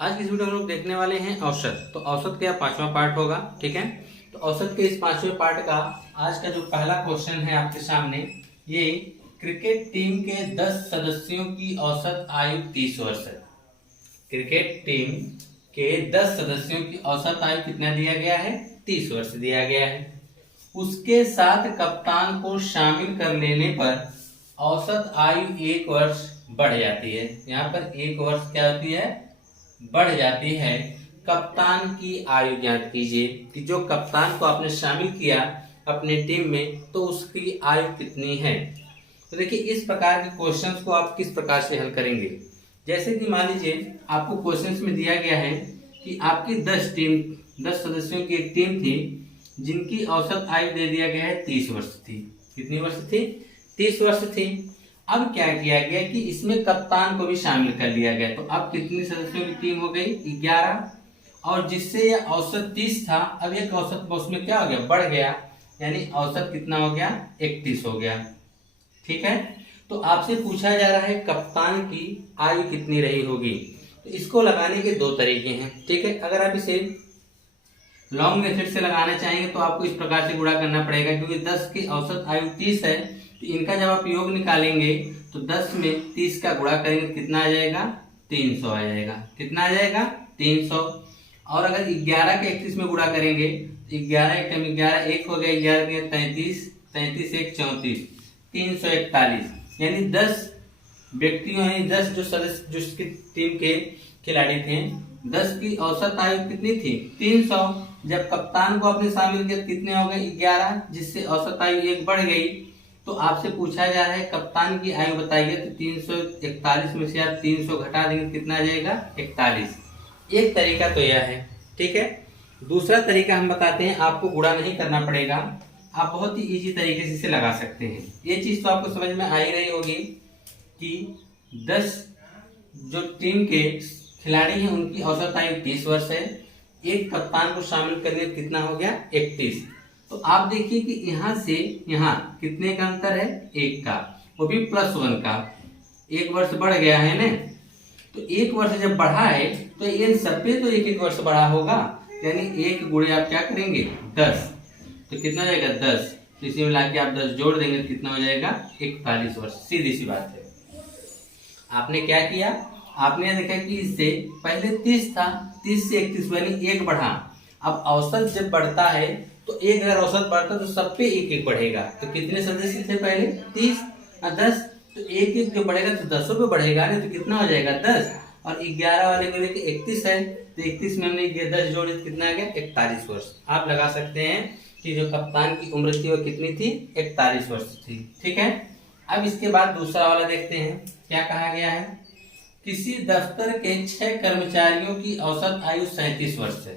आज की इस वीडियो में हम लोग देखने वाले हैं औसत। तो औसत का पांचवा पार्ट होगा, ठीक है। तो औसत के इस पांचवें पार्ट का आज का जो पहला क्वेश्चन है आपके सामने, ये क्रिकेट टीम के 10 सदस्यों की औसत आयु 30 वर्ष है। क्रिकेट टीम के 10 सदस्यों की औसत आयु कितना दिया गया है? 30 वर्ष दिया गया है। उसके साथ कप्तान को शामिल कर लेने पर औसत आयु 1 वर्ष बढ़ जाती है। यहाँ पर 1 वर्ष क्या होती है? बढ़ जाती है। कप्तान की आयु ज्ञात कीजिए कि जो कप्तान को आपने शामिल किया अपने टीम में, तो उसकी आयु कितनी है। तो देखिए, इस प्रकार के क्वेश्चंस को आप किस प्रकार से हल करेंगे। जैसे कि मान लीजिए आपको क्वेश्चंस में दिया गया है कि आपकी 10 सदस्यों की एक टीम थी जिनकी औसत आयु दे दिया गया है 30 वर्ष थी। कितनी वर्ष थी? 30 वर्ष थी। अब क्या किया गया कि इसमें कप्तान को भी शामिल कर लिया गया। तो अब कितनी सदस्यों की टीम हो गई? 11। और जिससे यह औसत 30 था, अब एक औसत उसमें क्या हो गया? बढ़ गया, यानी औसत कितना हो गया? 31 हो गया। ठीक है। तो आपसे पूछा जा रहा है कप्तान की आयु कितनी रही होगी। तो इसको लगाने के दो तरीके हैं, ठीक है। अगर आप इसे लॉन्ग मेथड से लगाना चाहेंगे तो आपको इस प्रकार से गुणा करना पड़ेगा, क्योंकि 10 की औसत आयु 30 है। तो इनका जब आप योग निकालेंगे तो 10 में 30 का गुणा करेंगे कितना आ जाएगा? 300 आ जाएगा। कितना आ जाएगा? 300। और अगर 11 के 31 में गुणा करेंगे तो 11 एक टाइम 11 1 हो गया, 11 के 33, 33 1 34, 341। यानी 10 व्यक्तियों हैं, 10 जो सदस्य जो इसकी टीम के खिलाड़ी थे, 10 की औसत आयु कितनी थी? 300। जब कप्तान को आपने शामिल किया कितने हो गए? 11, जिससे औसत आयु 1 बढ़ गई। तो आपसे पूछा जा रहा है कप्तान की आयु बताइए। तो 341 में से आप 300 घटा देंगे, कितना आ जाएगा? 41। एक तरीका तो यह है, ठीक है। दूसरा तरीका हम बताते हैं, आपको गुणा नहीं करना पड़ेगा, आप बहुत ही इजी तरीके से इसे लगा सकते हैं। ये चीज तो आपको समझ में आ ही रही होगी कि 10 जो टीम के खिलाड़ी हैं उनकी औसत आयु 30 वर्ष है। एक कप्तान को शामिल करके कितना हो गया? 31। तो आप देखिए कि यहाँ से यहाँ कितने का अंतर है? 1 का, वो भी +1 का। 1 वर्ष बढ़ गया है ना। तो 1 वर्ष जब बढ़ा है तो इन सब पे तो 1 वर्ष बढ़ा होगा, यानी 1 गुणे आप क्या करेंगे? 10। तो कितना हो जाएगा? 10। तो इसी में लाके आप 10 जोड़ देंगे तो कितना हो जाएगा? 41 वर्ष। सीधी सी बात है। आपने क्या किया? आपने देखा कि इससे पहले 30 था, 30 से 31 यानी 1 बढ़ा। अब औसत जब बढ़ता है तो 1 अगर औसत बढ़ता है तो सब पे 1 बढ़ेगा। तो कितने सदस्य थे पहले? 30 और 10। तो 1 जो बढ़ेगा तो 10 पे बढ़ेगा ना। तो कितना हो जाएगा? 10। और 11 वाले में 31 है, तो 31 में हमने 10 जोड़े तो कितना आ गया? 41 वर्ष। आप लगा सकते हैं कि जो कप्तान की उम्र थी वो कितनी थी? 41 वर्ष थी। ठीक है। अब इसके बाद दूसरा वाला देखते हैं, क्या कहा गया है। किसी दफ्तर के 6 कर्मचारियों की औसत आयु 37 वर्ष है।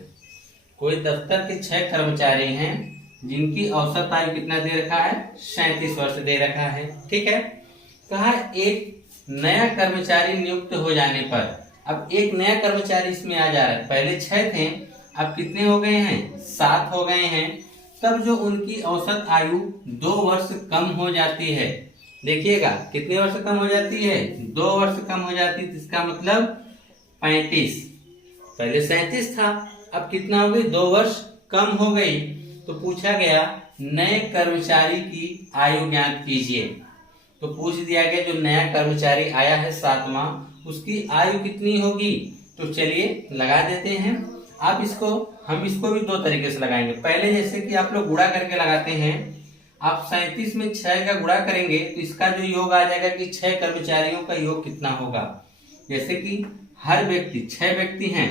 कोई दफ्तर के 6 कर्मचारी हैं जिनकी औसत आयु कितना दे रखा है? 37 वर्ष दे रखा है। ठीक है। कहा एक नया कर्मचारी नियुक्त हो जाने पर, अब एक नया कर्मचारी इसमें आ जा रहा है। पहले 6 थे, अब कितने हो गए हैं? 7 हो गए हैं। तब जो उनकी औसत आयु 2 वर्ष कम हो जाती है। देखिएगा कितने वर्ष कम हो जाती है? 2 वर्ष कम हो जाती है। इसका मतलब 35। पहले 37 था, अब कितना हो गई? 2 वर्ष कम हो गई। तो पूछा गया नए कर्मचारी की आयु ज्ञात कीजिए। तो पूछ दिया गया जो नया कर्मचारी आया है 7वां, उसकी आयु कितनी होगी। तो चलिए लगा देते हैं। आप इसको हम इसको भी 2 तरीके से लगाएंगे। पहले जैसे कि आप लोग गुणा करके लगाते हैं, आप 37 में 6 का गुणा करेंगे तो इसका जो योग आ जाएगा कि 6 कर्मचारियों का योग कितना होगा। जैसे कि हर व्यक्ति 6 व्यक्ति हैं,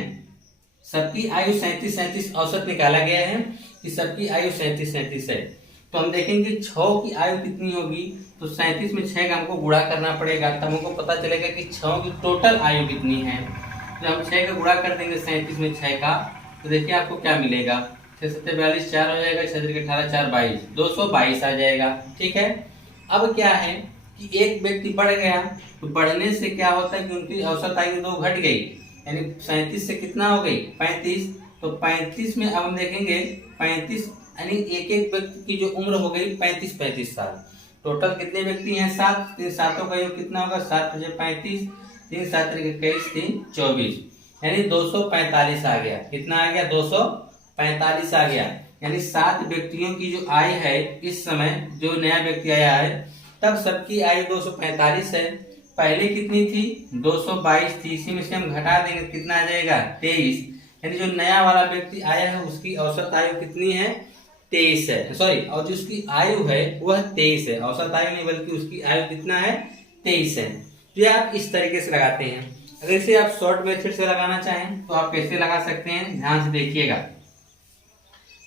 सबकी आयु 37 औसत निकाला गया है कि सबकी आयु 37 है। तो हम देखेंगे 6 की आयु कितनी होगी। तो 37 में 6 का हमको गुणा करना पड़ेगा, तब हमको पता चलेगा कि 6 की टोटल आयु कितनी है। तो हम 6 का गुणा कर देंगे 37 में 6 का, तो देखिए आपको क्या मिलेगा। 6 7 42, 4 हो जाएगा, 6 18 4 22, 222 आ जाएगा। ठीक है। अब क्या है कि एक व्यक्ति बढ़ गया, तो बढ़ने से क्या होता है कि उनकी औसत आयु 2 घट गई, यानी 37 से कितना हो गई? 35। तो 35 में अब हम देखेंगे 35 यानी एक व्यक्ति की जो उम्र हो गई 35 साल। टोटल कितने व्यक्ति हैं? 7। 7 का योग कितना होगा? 7 × 35, 3 7 21, 3 24। यानी 245 आ गया। कितना आ गया? 245 आ गया। यानी 7 व्यक्तियों की जो आय है इस समय, जो नया व्यक्ति आया है तब सबकी आयु 245 है। पहले कितनी थी? 222 थी। इसी में से हम घटा देंगे, कितना आ जाएगा? 23। यानी जो नया वाला व्यक्ति आया है उसकी औसत आयु कितनी है? 23 है। सॉरी, और जो उसकी आयु है वह 23 है। औसत आयु नहीं बल्कि उसकी आयु कितना है? 23 है। तो ये आप इस तरीके से लगाते हैं। अगर इसे आप शॉर्ट मेथड से लगाना चाहें तो आप कैसे लगा सकते हैं, ध्यान से देखिएगा।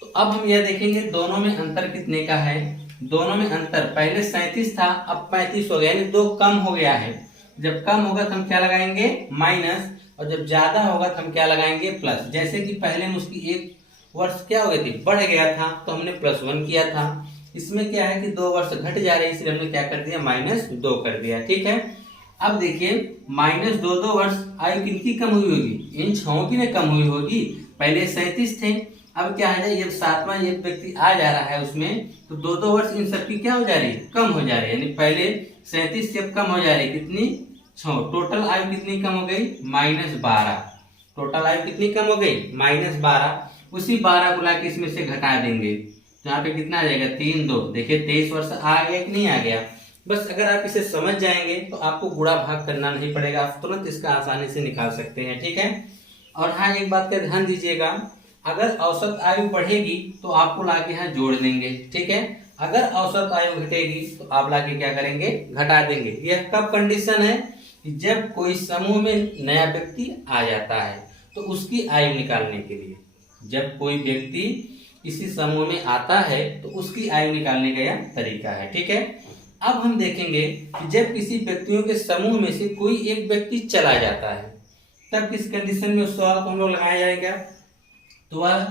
तो अब हम यह देखेंगे दोनों में अंतर कितने का है। दोनों में अंतर, पहले 37 था अब 35 हो गया, यानी 2 कम हो गया है। जब कम होगा तो हम क्या लगाएंगे? माइनस, और जब ज्यादा होगा तो हम क्या लगाएंगे? प्लस। जैसे कि पहले में उसकी 1 वर्ष क्या हो गई थी? बढ़ गया था तो हमने +1 किया था। इसमें क्या है कि 2 वर्ष घट जा रहे हैं, इसलिए हमने क्या कर दिया? -2 कर दिया। ठीक है। अब देखिए -2 वर्ष आयु किनकी कम हुई होगी? इन 6 की ना कम हुई होगी। पहले 37 थे, अब क्या है? जब 7वां एक व्यक्ति आ जा रहा है उसमें, तो 2 वर्ष इन सबकी क्या हो जा रही है? कम हो जा रही है। यानी पहले 37 से अब कम हो जा रही है, कितनी? 6। टोटल आयु कितनी कम हो गई? -12। टोटल आयु कितनी कम हो गई? -12। उसी 12 को लाके इसमें से घटा देंगे तो यहाँ पे कितना आ जाएगा? 3 2। देखिए 23 वर्ष आ गया कि नहीं आ गया? बस अगर आप इसे समझ जाएंगे तो आपको गुणा भाग करना नहीं पड़ेगा, आप तुरंत इसका आसानी से निकाल सकते हैं। ठीक है। और हाँ, एक बात का ध्यान दीजिएगा, अगर औसत आयु बढ़ेगी तो आपको लाके यहाँ जोड़ देंगे। ठीक है। अगर औसत आयु घटेगी तो आप लाके क्या करेंगे? घटा देंगे। यह कब कंडीशन है? कि जब कोई समूह में नया व्यक्ति आ जाता है तो उसकी आयु निकालने के लिए। जब कोई व्यक्ति किसी समूह में आता है तो उसकी आयु निकालने का यह तरीका है। ठीक है। अब हम देखेंगे कि जब किसी व्यक्तियों के समूह में से कोई एक व्यक्ति चला जाता है तब किस कंडीशन में उस सवाल को हम लोग लगाया जाएगा। तो वह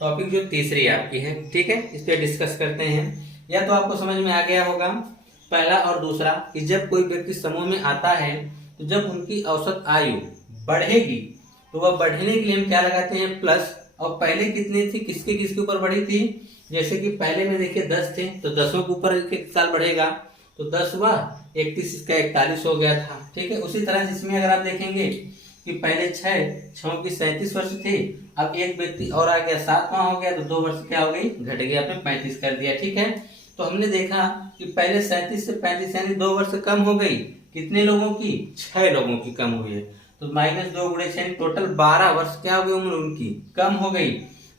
टॉपिक जो तीसरी आपकी है। ठीक है, इस पे डिस्कस करते हैं। या तो आपको समझ में आ गया होगा पहला और दूसरा, कि जब कोई व्यक्ति समूह में आता है तो जब उनकी औसत आयु बढ़ेगी तो वह बढ़ने के लिए हम क्या लगाते हैं? प्लस। और पहले कितनी थी, किसके किसके ऊपर बढ़ी थी? जैसे कि पहले में देखिए 10 थे तो 10 के ऊपर एक साल बढ़ेगा, तो 10 हुआ 31, इसका 41 हो गया था। ठीक है। उसी तरह इसमें अगर आप देखेंगे कि पहले 6 की 37 वर्ष थी, अब एक व्यक्ति और आ गया, 7वां हो गया, तो 2 वर्ष क्या हो गई? घट गया, आपने 35 कर दिया। ठीक है। तो हमने देखा कि पहले 37 से 35 यानी 2 वर्ष कम हो गई। कितने लोगों की? 6 लोगों की कम हुई है। तो -2 गुणे 6 टोटल 12 वर्ष क्या हो गई? उम्र उनकी कम हो गई।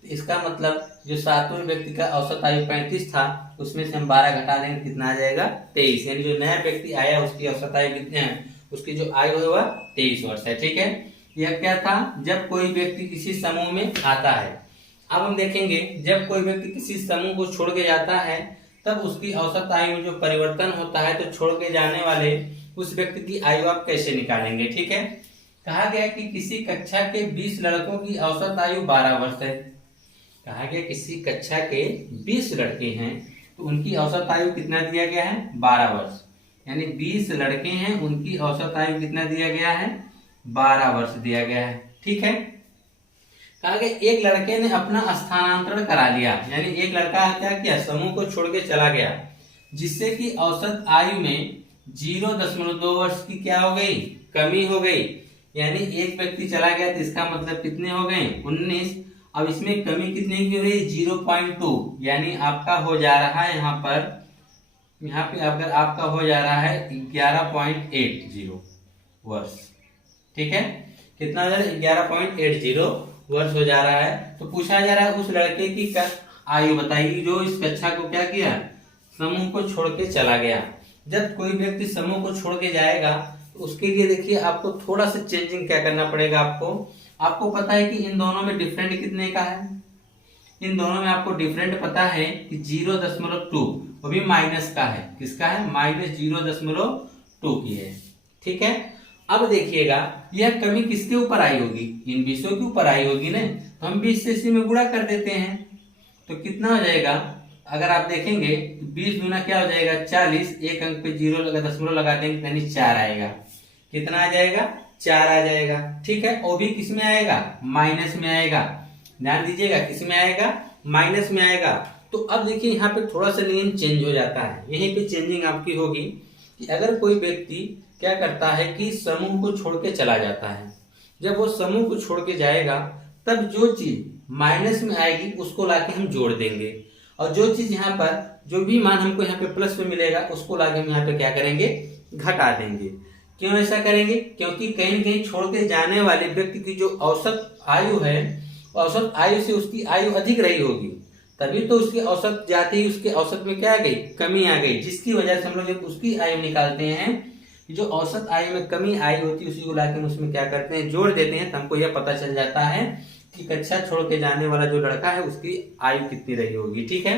इसका मतलब जो 7वें व्यक्ति का औसत आयु 35 था उसमें से हम 12 घटा देंगे, कितना आ जाएगा? 23। यानी जो नया व्यक्ति आया उसकी औसत आयु कितने है? उसकी जो आयु है वह 23 वर्ष है। ठीक है। यह क्या था? जब कोई व्यक्ति किसी समूह में आता है। अब हम देखेंगे जब कोई व्यक्ति किसी समूह को छोड़ के जाता है तब उसकी औसत आयु में जो परिवर्तन होता है, तो छोड़ के जाने वाले उस व्यक्ति की आयु आप कैसे निकालेंगे? ठीक है। कहा गया कि किसी कक्षा के 20 लड़कों की औसत आयु 12 वर्ष है। कहा गया किसी कक्षा के 20 लड़के हैं तो उनकी औसत आयु कितना दिया गया है? 12 वर्ष। यानी 20 लड़के हैं, उनकी औसत आयु कितना दिया गया है? 12 वर्ष दिया गया है। ठीक है। कहा गया एक लड़के ने अपना स्थानांतरण करा लिया, यानी एक लड़का क्या किया? समूह को छोड़ के चला गया, जिससे कि औसत आयु में 0.2 वर्ष की क्या हो गई? कमी हो गई। यानी एक व्यक्ति चला गया तो इसका मतलब कितने हो गए? 19। अब इसमें कमी कितने की हो रही है? 0.2। यानी आपका हो जा रहा है यहाँ पे अगर आपका हो जा रहा है 11.80 वर्ष। ठीक है। कितना हो जा रहा है? 11.80 वर्ष हो जा रहा है। तो पूछा जा रहा है उस लड़के की आयु बताइए जो इस कक्षा को क्या किया? समूह को छोड़ के चला गया। जब कोई व्यक्ति समूह को छोड़ के जाएगा तो उसके लिए देखिए आपको थोड़ा सा चेंजिंग क्या करना पड़ेगा। आपको पता है कि इन दोनों में डिफरेंट कितने का है? इन दोनों में आपको डिफरेंट पता है कि 0.2, वो भी माइनस का है। किसका है? -0.2 की है। ठीक है। अब देखिएगा यह कमी किसके ऊपर आई होगी? इन 20 के ऊपर आई होगी ना, तो हम 20 से इसी में गुणा कर देते हैं तो कितना हो जाएगा? अगर आप देखेंगे 20 गुना क्या हो जाएगा? 40। एक अंक पे 0 लगा देंगे यानी 4 आएगा। कितना आ जाएगा? 4 आ जाएगा। ठीक है। वो भी किस में आएगा? माइनस में आएगा। ध्यान दीजिएगा किस में आएगा? माइनस में आएगा। तो अब देखिए यहाँ पे थोड़ा सा नियम चेंज हो जाता है। यहीं पे चेंजिंग आपकी होगी कि अगर कोई व्यक्ति क्या करता है कि समूह को छोड़ के चला जाता है, जब वो समूह को छोड़ के जाएगा तब जो चीज माइनस में आएगी उसको लाके हम जोड़ देंगे, और जो चीज यहाँ पर जो भी मान हमको यहाँ पे प्लस में मिलेगा उसको लाके हम यहाँ पे क्या करेंगे, घटा देंगे। क्यों ऐसा करेंगे, क्योंकि कहीं न कहीं छोड़ के जाने वाले व्यक्ति की जो औसत आयु है, औसत आयु से उसकी आयु अधिक रही होगी, तभी तो उसकी औसत जाते ही उसके औसत में क्या आ गई, कमी आ गई, जिसकी वजह से हम लोग जब उसकी आयु निकालते हैं, जो औसत आयु में कमी आई होती है उसी को लाके उसमें क्या करते हैं, जोड़ देते हैं, तो हमको यह पता चल जाता है कि कक्षा छोड़ के जाने वाला जो लड़का है उसकी आयु कितनी रही होगी। ठीक है,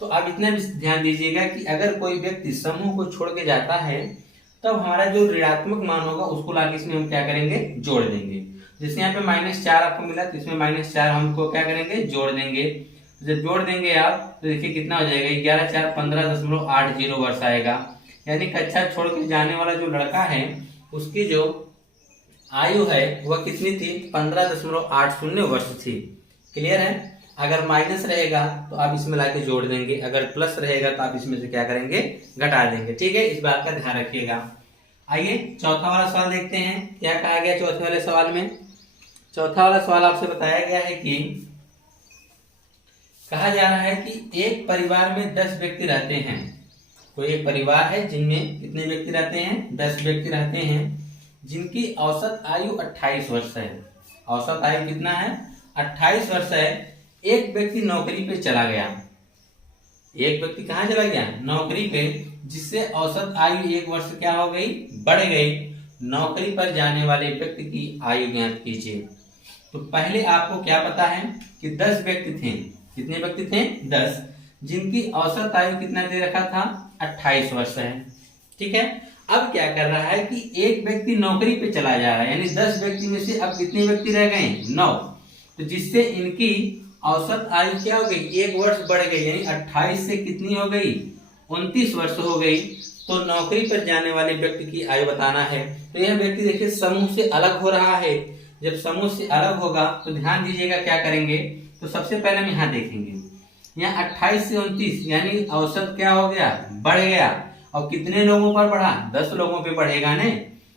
तो आप इतना भी ध्यान दीजिएगा कि अगर कोई व्यक्ति समूह को छोड़ के जाता है तब हमारा जो ऋणात्मक मान होगा उसको लाके इसमें हम क्या करेंगे, जोड़ देंगे। जैसे यहाँ पे -4 आपको मिला तो इसमें -4 हमको क्या करेंगे, जोड़ देंगे। जब जोड़ देंगे आप तो देखिए कितना हो जाएगा, 11 4 15.80 वर्ष आएगा। यानी कक्षा छोड़ के जाने वाला जो लड़का है उसकी जो आयु है वह कितनी थी, 15.80 वर्ष थी। क्लियर है। अगर माइनस रहेगा तो आप इसमें लाके जोड़ देंगे, अगर प्लस रहेगा तो आप इसमें से क्या करेंगे, घटा देंगे। ठीक है, इस बात का ध्यान रखिएगा। आइए चौथा वाला सवाल देखते हैं, क्या कहा गया चौथे वाले सवाल में। चौथा वाला सवाल आपसे बताया गया है कि कहा जा रहा है कि एक परिवार में 10 व्यक्ति रहते हैं। कोई एक परिवार है जिनमें कितने व्यक्ति रहते हैं, 10 व्यक्ति रहते हैं, जिनकी औसत आयु 28 वर्ष है। औसत आयु कितना है, 28 वर्ष है। एक व्यक्ति नौकरी पे चला गया, एक व्यक्ति कहाँ चला गया, नौकरी पे, जिससे औसत आयु 1 वर्ष क्या हो गई, बढ़ गई। नौकरी पर जाने वाले व्यक्ति की आयु ज्ञात कीजिए। तो पहले आपको क्या पता है कि 10 व्यक्ति थे। कितने व्यक्ति थे, 10, जिनकी औसत आयु कितना दे रखा था, 28 वर्ष है। ठीक है, अब क्या कर रहा है कि एक व्यक्ति नौकरी पे चला जा रहा है, यानी 10 व्यक्ति में से अब कितने व्यक्ति रह गए, 9। तो जिससे इनकी औसत आयु क्या हो गई, 1 वर्ष बढ़ गई, यानी 28 से कितनी हो गई, 29 वर्ष हो गई। तो नौकरी पर जाने वाले व्यक्ति की आयु बताना है। तो यह व्यक्ति देखिए समूह से अलग हो रहा है। जब समूह से अलग होगा तो ध्यान दीजिएगा क्या करेंगे। तो सबसे पहले हम यहाँ देखेंगे, यहाँ 28 से 29 यानी औसत क्या हो गया, बढ़ गया। और कितने लोगों पर बढ़ा, 10 लोगों पे बढ़ेगा ने,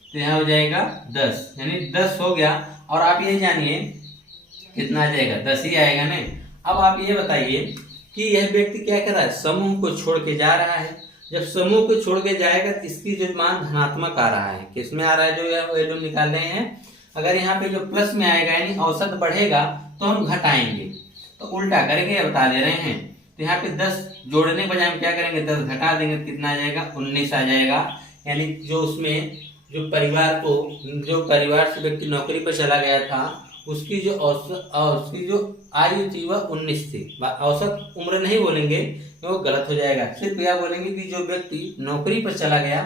तो यहाँ हो जाएगा 10, यानी 10 हो गया। और आप ये जानिए कितना आ जाएगा, 10 ही आएगा ने। अब आप ये बताइए कि यह व्यक्ति क्या कर रहा है, समूह को छोड़ के जा रहा है। जब समूह को छोड़ के जाएगा तो इसकी जो मान धनात्मक आ रहा है, किसमें आ रहा है, जो वैल्यू निकाल रहे हैं। अगर यहाँ पे जो प्लस में आएगा यानी औसत बढ़ेगा तो हम घटाएंगे, तो उल्टा करेंगे, बता दे रहे हैं। तो यहाँ पे 10 जोड़ने के बजाय हम क्या करेंगे, 10 घटा देंगे, कितना आ जाएगा, 19 आ जाएगा। यानी जो उसमें जो परिवार से व्यक्ति नौकरी पर चला गया था उसकी जो औसत और उसकी जो आयु थी वह 19 थी। औसत उम्र नहीं बोलेंगे तो वो गलत हो जाएगा, सिर्फ यह बोलेंगे कि जो व्यक्ति नौकरी पर चला गया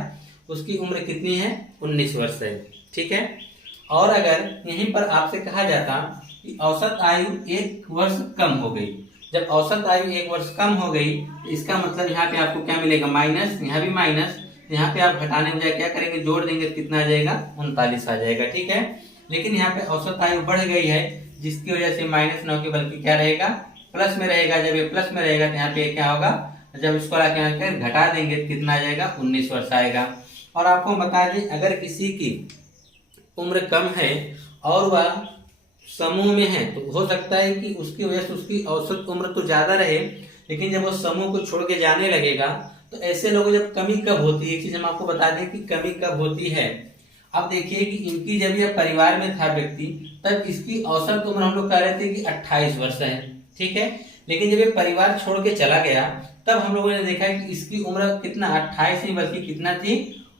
उसकी उम्र कितनी है, 19 वर्ष है। ठीक है। और अगर यहीं पर आपसे कहा जाता कि औसत आयु 1 वर्ष कम हो गई, जब औसत आयु 1 वर्ष कम हो गई तो इसका मतलब यहाँ पे आपको क्या मिलेगा, माइनस, यहाँ भी माइनस। यहाँ पे आप घटाने में क्या करेंगे, जोड़ देंगे, कितना आ जाएगा, 39 आ जाएगा। ठीक है। लेकिन यहाँ पे औसत आयु बढ़ गई है जिसकी वजह से माइनस न होकर बल्कि क्या रहेगा, प्लस में रहेगा। जब ये प्लस में रहेगा तो यहाँ पे क्या होगा, जब इसको घटा देंगे तो कितना आ जाएगा, 19 वर्ष आएगा। और आपको बता दें अगर किसी की उम्र कम है और वह समूह में है तो हो सकता है कि उसकी वजह से उसकी औसत उम्र तो ज्यादा रहे, लेकिन जब वो समूह को छोड़ के जाने लगेगा तो ऐसे लोगों जब कमी कब होती है, एक चीज हम आपको बता दें कि कमी कब होती है। अब देखिए कि इनकी जब यह परिवार में था व्यक्ति तब इसकी औसत उम्र हम लोग कह रहे थे कि 28 वर्ष है। ठीक है। लेकिन जब ये परिवार छोड़ के चला गया तब हम लोगों ने देखा कि इसकी उम्र कितना, 28 नहीं बल्कि कितना थी,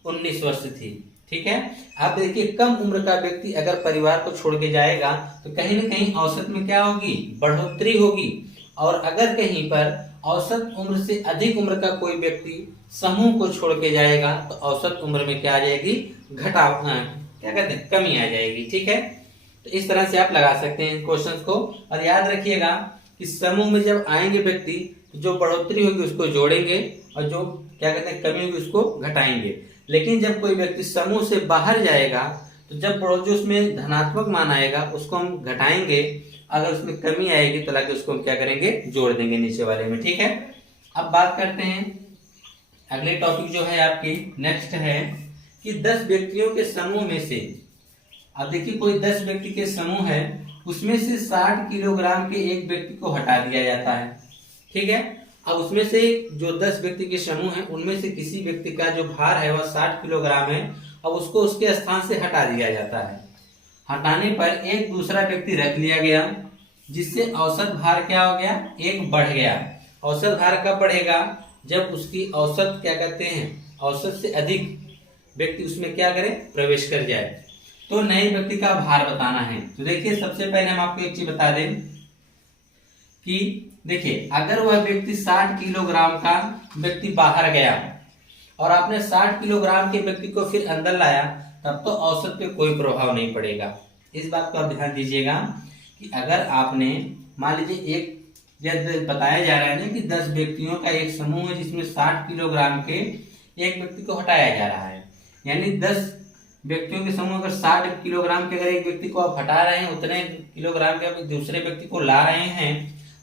19 वर्ष थी। ठीक है। आप देखिए कम उम्र का व्यक्ति अगर परिवार को छोड़ के जाएगा तो कहीं ना कहीं औसत में क्या होगी, बढ़ोतरी होगी। और अगर कहीं पर औसत उम्र से अधिक उम्र का कोई व्यक्ति समूह को छोड़ के जाएगा तो औसत उम्र में क्या आ जाएगी, क्या कहते हैं, कमी आ जाएगी। ठीक है। तो इस तरह से आप लगा सकते हैं क्वेश्चंस को। और याद रखिएगा कि समूह में जब आएंगे व्यक्ति तो जो बढ़ोतरी होगी उसको जोड़ेंगे और जो क्या कहते हैं कमी होगी उसको घटाएंगे। लेकिन जब कोई व्यक्ति समूह से बाहर जाएगा तो जब जो उसमें धनात्मक मान आएगा उसको हम घटाएंगे, अगर उसमें कमी आएगी तो लाके उसको हम क्या करेंगे, जोड़ देंगे नीचे वाले में। ठीक है। अब बात करते हैं अगले टॉपिक जो है आपकी नेक्स्ट है कि 10 व्यक्तियों के समूह में से अब देखिए कोई 10 व्यक्ति के समूह है, उसमें से 60 किलोग्राम के एक व्यक्ति को हटा दिया जाता है, ठीक है। अब उसमें से जो 10 व्यक्ति के समूह है उनमें से किसी व्यक्ति का जो भार है वह 60 किलोग्राम है, अब उसको उसके स्थान से हटा दिया जाता है। हटाने पर एक दूसरा व्यक्ति रख लिया गया, जिससे औसत भार क्या हो गया, एक बढ़ गया। औसत भार कब बढ़ेगा, जब उसकी औसत क्या कहते हैं, औसत से अधिक व्यक्ति उसमें क्या करे, प्रवेश कर जाए। तो नए व्यक्ति का भार बताना है। तो देखिए सबसे पहले हम आपको एक चीज बता दें कि देखिए अगर वह व्यक्ति 60 किलोग्राम का व्यक्ति बाहर गया और आपने 60 किलोग्राम के व्यक्ति को फिर अंदर लाया, तब तो औसत पे कोई प्रभाव नहीं पड़ेगा। इस बात को आप ध्यान दीजिएगा कि अगर आपने मान लीजिए एक बताया जा रहा है ना कि 10 व्यक्तियों का एक समूह है जिसमें 60 किलोग्राम के एक व्यक्ति को हटाया जा रहा है, यानी 10 व्यक्तियों के समूह अगर 60 किलोग्राम के अगर एक व्यक्ति को आप हटा रहे हैं, उतने किलोग्राम के दूसरे व्यक्ति को ला रहे हैं,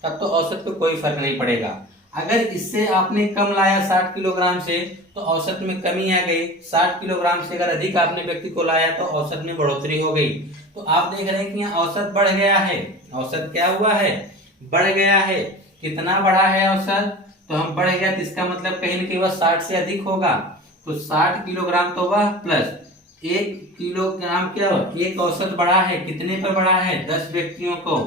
तब तो औसत पे कोई फर्क नहीं पड़ेगा। अगर इससे आपने कम लाया 60 किलोग्राम से तो औसत में कमी आ गई, 60 किलोग्राम से अगर अधिक आपने व्यक्ति को लाया तो औसत में बढ़ोतरी हो गई। तो आप देख रहे हैं कि यहाँ औसत बढ़ गया है, औसत क्या हुआ है, बढ़ गया है। कितना बढ़ा है औसत, तो हम बढ़ गया तो इसका मतलब कहीं न कहीं वह 60 से अधिक होगा। तो 60 किलोग्राम तो वह प्लस 1 किलोग्राम क्या एक औसत बढ़ा है, कितने पर बढ़ा है, 10 व्यक्तियों को,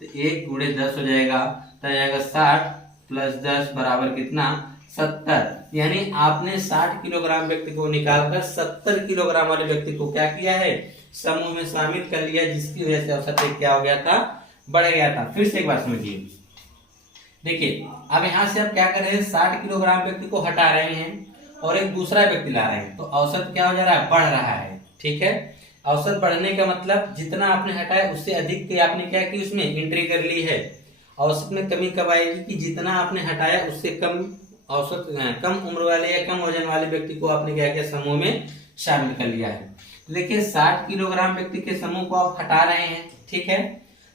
तो 1 गुणे 10 हो जाएगा, तो जाएगा 60 प्लस 10 बराबर कितना, 70। यानी आपने 60 किलोग्राम व्यक्ति को निकालकर 70 किलोग्राम वाले व्यक्ति को क्या किया है, समूह में शामिल कर लिया, जिसकी वजह से औसत क्या हो गया था, बढ़ गया था। फिर से एक बार समझिए, देखिए अब यहाँ से आप क्या कर रहे हैं, 60 किलोग्राम व्यक्ति को हटा रहे हैं और एक दूसरा व्यक्ति ला रहे हैं, तो औसत क्या हो जा रहा है, बढ़ रहा है, ठीक है। औसत बढ़ने का मतलब जितना आपने हटाया उससे अधिक की आपने क्या की, उसमें एंट्री कर ली है। औसत में कमी कब आएगी कि जितना आपने हटाया उससे कम औसत कम उम्र वाले या कम वजन वाले व्यक्ति को आपने क्या किया, समूह में शामिल कर लिया है। तो देखिए 60 किलोग्राम व्यक्ति के समूह को आप हटा रहे हैं, ठीक है,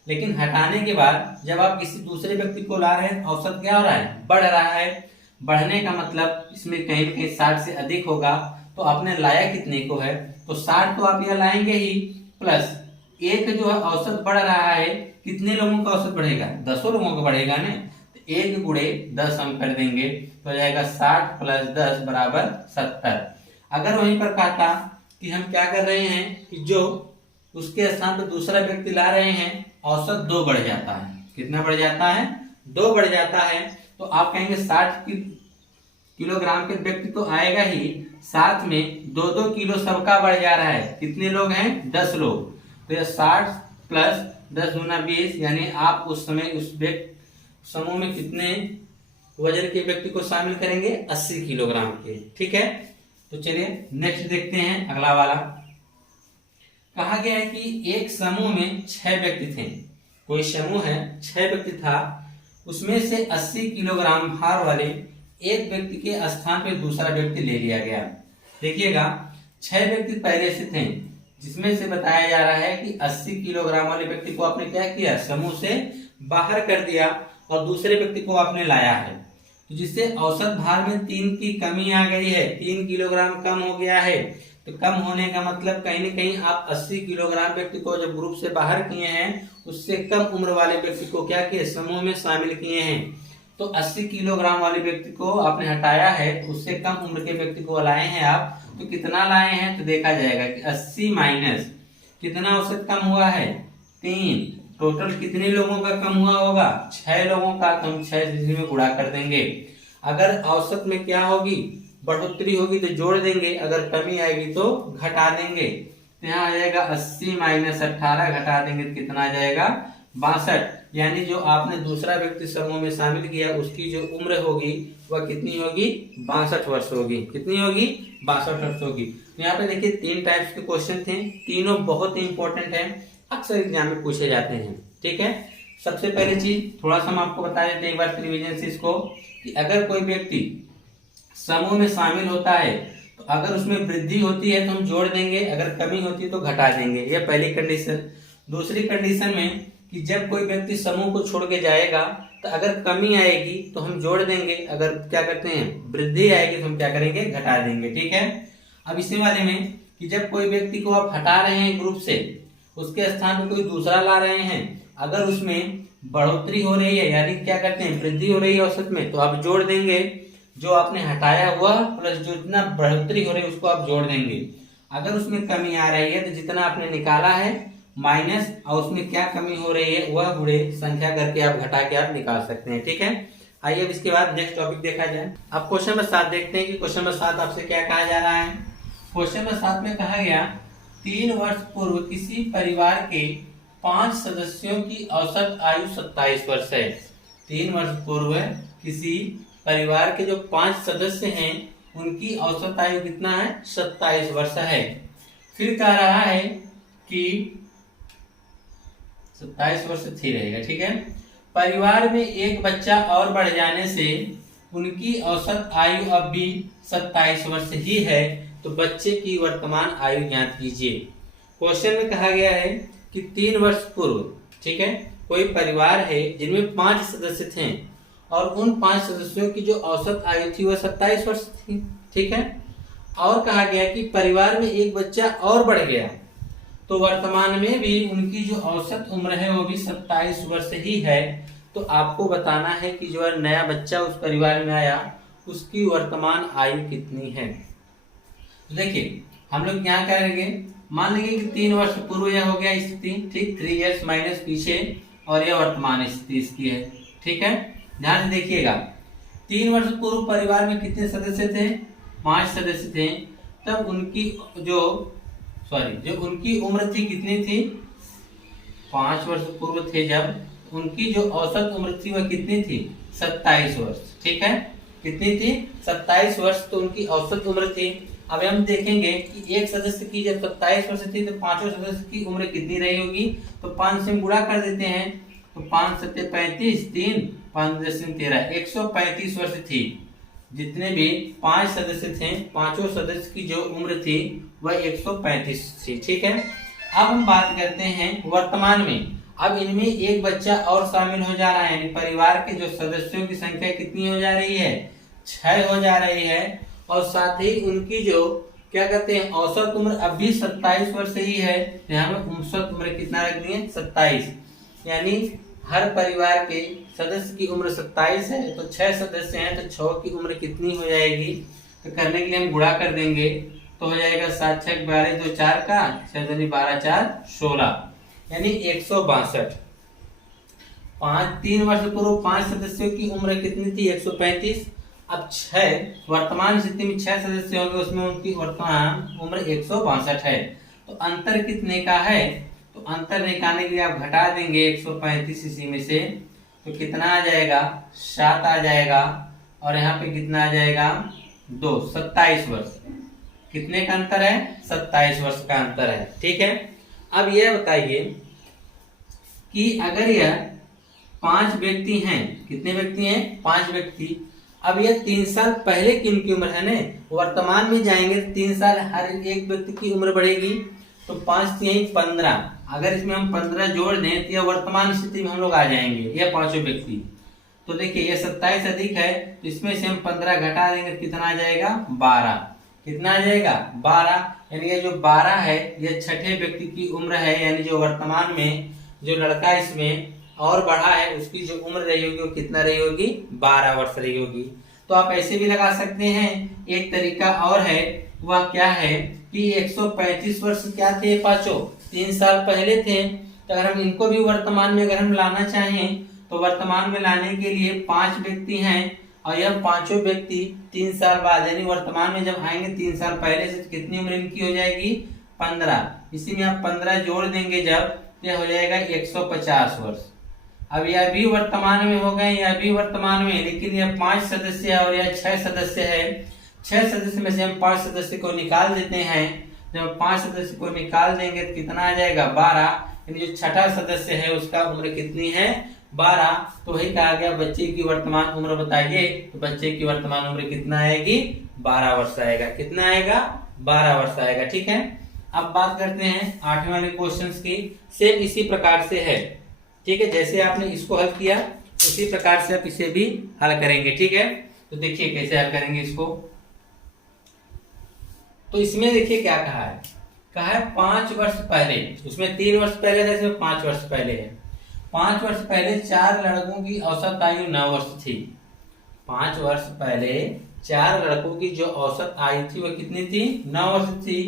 लेकिन हटाने के बाद जब आप किसी दूसरे व्यक्ति को ला रहे हैं, औसत क्या हो रहा है, बढ़ रहा है। बढ़ने का मतलब इसमें कहीं न कहीं 60 से अधिक होगा। तो आपने लाया कितने को है, तो 60 तो आप यह लाएंगे ही, प्लस एक जो है औसत बढ़ रहा है, कितने लोगों का औसत बढ़ेगा, 10 लोगों का बढ़ेगा ना, तो 1 गुणे 10 हम कर देंगे, तो हो जाएगा 60 प्लस 10 बराबर 70। अगर वहीं पर कहता कि हम क्या कर रहे हैं कि जो उसके स्थान पर दूसरा व्यक्ति ला रहे हैं, औसत 2 बढ़ जाता है, कितना बढ़ जाता है, 2 बढ़ जाता है, तो आप कहेंगे 60 किलोग्राम के व्यक्ति तो आएगा ही, साथ में 2-2 किलो सबका बढ़ जा रहा है। कितने लोग हैं, 10 लोग, तो यह 60 प्लस 10 गुना 20, यानी आप उस समय उस समूह में कितने वजन के व्यक्ति को शामिल करेंगे, 80 किलोग्राम के, ठीक है। तो चलिए नेक्स्ट देखते हैं अगला वाला। कहा गया है कि एक समूह में 6 व्यक्ति थे, कोई समूह है 6 व्यक्ति था, उसमें से 80 किलोग्राम भार वाले एक व्यक्ति के स्थान पे दूसरा व्यक्ति ले लिया गया। देखिएगा 6 व्यक्ति पहले से थे, जिसमें से बताया जा रहा है कि 80 किलोग्राम वाले व्यक्ति को आपने क्या किया, समूह से बाहर कर दिया और दूसरे व्यक्ति को आपने लाया है, तो जिससे औसत भार में 3 की कमी आ गई है, 3 किलोग्राम कम हो गया है। तो कम होने का मतलब कहीं न कहीं आप 80 किलोग्राम व्यक्ति को जब ग्रुप से बाहर किए हैं, उससे कम उम्र वाले व्यक्ति को क्या किए, समूह में शामिल किए हैं। तो 80 किलोग्राम वाले व्यक्ति को आपने हटाया है, उससे कम उम्र के व्यक्ति को लाए हैं आप, तो कितना लाए हैं, तो देखा जाएगा कि 80 माइनस कितना औसत कम हुआ है, 3, टोटल कितने लोगों का कम हुआ होगा, 6 लोगों का, तो हम 6 से में गुणा कर देंगे। अगर औसत में क्या होगी, बढ़ोतरी होगी तो जोड़ देंगे, अगर कमी आएगी तो घटा देंगे। तो यहाँ आ जाएगा 80 माइनस 18, घटा देंगे तो कितना आ जाएगा, 62। यानी जो आपने दूसरा व्यक्ति समूह में शामिल किया उसकी जो उम्र होगी वह कितनी होगी, 62 वर्ष होगी। कितनी होगी, 62 वर्ष होगी। तो यहाँ पे देखिए 3 टाइप्स के क्वेश्चन थे, तीनों बहुत ही इंपॉर्टेंट है, अक्सर एग्जाम में पूछे जाते हैं, ठीक है। सबसे पहली चीज थोड़ा सा हम आपको बता देते हैं एक बार रिवीजन से इसको, कि अगर कोई व्यक्ति समूह में शामिल होता है तो अगर उसमें वृद्धि होती है तो हम जोड़ देंगे, अगर कमी होती है तो घटा देंगे, यह पहली कंडीशन। दूसरी कंडीशन में कि जब कोई व्यक्ति समूह को छोड़ के जाएगा तो अगर कमी आएगी तो हम जोड़ देंगे, अगर क्या करते हैं वृद्धि आएगी तो हम क्या करेंगे, घटा देंगे, ठीक है। अब इसी वाले में कि जब कोई व्यक्ति को आप हटा रहे हैं ग्रुप से उसके स्थान पर कोई दूसरा ला रहे हैं, अगर उसमें बढ़ोतरी हो रही है यानी क्या करते हैं वृद्धि हो रही है औसत में, तो आप जोड़ देंगे जो आपने हटाया हुआ प्लस जो जितना बढ़ोतरी हो रही है उसको आप जोड़ देंगे। अगर उसमें कमी आ रही है तो जितना आपने निकाला है माइनस और उसमें क्या कमी हो रही है वह गुणे संख्या करके आप घटा के आप निकाल सकते हैं। ठीक है, आइए अब इसके बाद नेक्स्ट टॉपिक देखा जाए। अब क्वेश्चन नंबर 7 देखते हैं कि क्वेश्चन नंबर 7 आपसे क्या कहा जा रहा है। क्वेश्चन नंबर 7 में कहा गया 3 वर्ष पूर्व किसी परिवार के 5 सदस्यों की औसत आयु 27 वर्ष है। 3 वर्ष पूर्व किसी परिवार के जो 5 सदस्य हैं उनकी औसत आयु कितना है 27 वर्ष है। फिर कह रहा है कि 27 वर्ष थी रहेगा। ठीक है, परिवार में एक बच्चा और बढ़ जाने से उनकी औसत आयु अब भी 27 वर्ष ही है, तो बच्चे की वर्तमान आयु ज्ञात कीजिए। क्वेश्चन में कहा गया है कि 3 वर्ष पूर्व, ठीक है, कोई परिवार है जिनमें 5 सदस्य थे और उन 5 सदस्यों की जो औसत आयु थी वह 27 वर्ष थी। ठीक है, और कहा गया कि परिवार में एक बच्चा और बढ़ गया तो वर्तमान में भी उनकी जो औसत उम्र है वो भी 27 वर्ष ही है। तो आपको बताना है कि जो नया बच्चा उस परिवार में आया उसकी वर्तमान आयु कितनी है। तो देखिए हम लोग क्या करेंगे, मान लीजिए कि 3 वर्ष पूर्व यह हो गया स्थिति, ठीक, 3 इयर्स माइनस पीछे और यह वर्तमान स्थिति इसकी है। ठीक है, ध्यान से देखिएगा 3 वर्ष पूर्व परिवार में कितने सदस्य थे 5 सदस्य थे, तब उनकी जो उनकी उम्र थी कितनी थी 5 वर्ष पूर्व थे जब उनकी जो औसत उम्र थी वह कितनी थी 27 वर्ष। ठीक है, कितनी थी 27 वर्ष तो उनकी औसत उम्र थी। अब हम देखेंगे कि एक सदस्य की जब 27 वर्ष थी तो पांचों सदस्य की उम्र कितनी रही होगी, तो 5 से हम गुणा कर देते हैं तो 5 सत्ते 35, 3 5 10 13 135 वर्ष थी। जितने भी 5 सदस्य थे पांचों सदस्य की जो उम्र थी वह 135 थी। ठीक है, अब हम बात करते हैं वर्तमान में। अब इनमें एक बच्चा और शामिल हो जा रहा है, यानी परिवार के जो सदस्यों की संख्या कितनी हो जा रही है 6 हो जा रही है, और साथ ही उनकी जो क्या कहते हैं औसत उम्र अब भी 27 वर्ष ही है। यहाँ में औसत उम्र कितना रख दिए 27, यानी हर परिवार के सदस्य की उम्र 27 है तो 6 सदस्य हैं तो 6 की उम्र कितनी हो जाएगी, तो करने के लिए हम गुणा कर देंगे तो हो जाएगा 7 6 12 2 4 का 6 12 4 16, यानी 162। 3 वर्ष पूर्व 5 सदस्यों की उम्र कितनी थी 135, अब 6 वर्तमान स्थिति में 6 सदस्य होंगे उसमें उनकी वर्तमान उम्र 162 है। तो अंतर कितने का है, तो अंतर निकालने के लिए आप घटा देंगे 135 इसी में से, तो कितना आ जाएगा 7 आ जाएगा, और यहाँ पे कितना आ जाएगा 2 27 वर्ष। कितने का अंतर है 27 वर्ष का अंतर है। ठीक है, अब यह बताइए कि अगर यह 5 व्यक्ति हैं, कितने व्यक्ति हैं 5 व्यक्ति, अब यह 3 साल पहले की इनकी उम्र है ना, वर्तमान में जाएंगे 3 साल हर एक व्यक्ति की उम्र बढ़ेगी, तो 5 यही 15, अगर इसमें हम 15 जोड़ दें तो यह वर्तमान स्थिति में हम लोग आ जाएंगे यह 5 व्यक्ति। तो देखिए यह 27 अधिक है तो इसमें से हम 15 घटा देंगे तो कितना आ जाएगा 12, कितना आ जाएगा 12, यानी ये जो 12 है यह 6ठे व्यक्ति की उम्र है, यानी जो वर्तमान में जो लड़का इसमें और बढ़ा है उसकी जो उम्र रही होगी वो कितना रही होगी 12 वर्ष रही होगी। तो आप ऐसे भी लगा सकते हैं। एक तरीका और है, वह क्या है कि 135 वर्ष क्या थे पांचों 3 साल पहले थे, तो अगर हम इनको भी वर्तमान में अगर हम लाना चाहें तो वर्तमान में लाने के लिए 5 व्यक्ति हैं और यह पांचों व्यक्ति 3 साल बाद यानी वर्तमान में जब आएंगे 3 साल पहले से कितनी उम्र इनकी हो जाएगी 15, इसी में आप 15 जोड़ देंगे जब यह हो जाएगा 150 वर्ष। अब यह भी वर्तमान में हो गए, यह भी वर्तमान में, लेकिन यह 5 सदस्य है और यह 6 सदस्य है। 6 सदस्य में से हम 5 सदस्य को निकाल देते हैं, जब 5 सदस्य को निकाल देंगे तो कितना आ जाएगा 12, यानी जो 6ठा सदस्य है उसका उम्र कितनी है 12। तो वही कहा गया बच्चे की वर्तमान उम्र बताइए, तो बच्चे की वर्तमान उम्र कितना आएगी 12 वर्ष आएगा, कितना आएगा 12 वर्ष आएगा। ठीक है, अब बात करते हैं 8वें वाले क्वेश्चंस की। सेम इसी प्रकार से है, ठीक है, जैसे आपने इसको हल किया उसी प्रकार से आप इसे भी हल करेंगे। ठीक है, तो देखिए कैसे हल करेंगे इसको। तो इसमें देखिए क्या कहा है, कहा है 5 वर्ष पहले, उसमें 3 वर्ष पहले था, इसमें 5 वर्ष पहले है। 5 वर्ष पहले 4 लड़कों की औसत आयु 9 वर्ष थी। 5 वर्ष पहले 4 लड़कों की जो औसत आयु थी वो कितनी थी? 9 वर्ष थी।